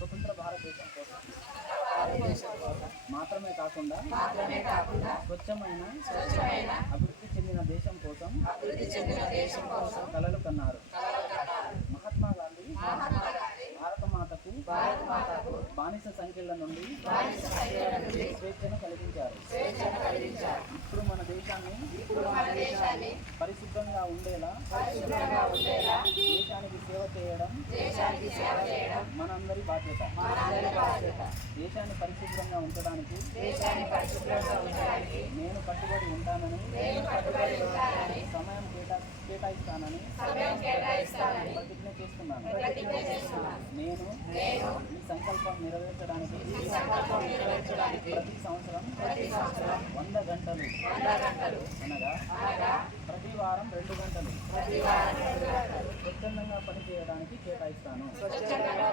స్వతంత్ర భారతదేశం కోసం. భారతదేశం మాత్రమే కాకుండా స్వచ్ఛమైన స్వచ్ఛమైన అభివృద్ధి చెందిన దేశం కోసం అభివృద్ధి చెందిన దేశం కోసం కలలు కన్నారు. మహాత్మా గాంధీ భారత మాతకు బానిస సంఖ్యల నుండి స్వేచ్ఛను కలిగించారు. స్వేచ్ఛను కలిగించారు. ఇప్పుడు మన దేశాన్ని ఇప్పుడు మన దేశాన్ని పరిశుభ్రంగా ఉండేలా పరిశుభ్రంగా ఉండేలా దేశానికి సేవ చేయడం దేశానికి సేవ చేయడం మనందరి బాధ్యత. మనందరి బాధ్యత. దేశాన్ని పరిశుభ్రంగా ఉంచడానికి దేశాన్ని పరిశుభ్రంగా ఉంచడానికి నేను కట్టుబడి ఉంటానని నేను కట్టుబడి ఉంటానని సమయం కేటా కేటాయిస్తానని సమయం కేటాయిస్తానని ప్రతిజ్ఞ చేస్తున్నాను. ప్రతిజ్ఞ చేస్తున్నాను. నేను నేను ఈ సంకల్పం నెరవేర్చడానికి ఈ సంకల్పం నెరవేర్చడానికి ప్రతి సంవత్సరం ప్రతి సంవత్సరం వంద గంటలు వంద గంటలు అనగా అనగా ప్రతి వారం రెండు గంటలు ప్రతి వారం రెండు గంటలు 経済スターの。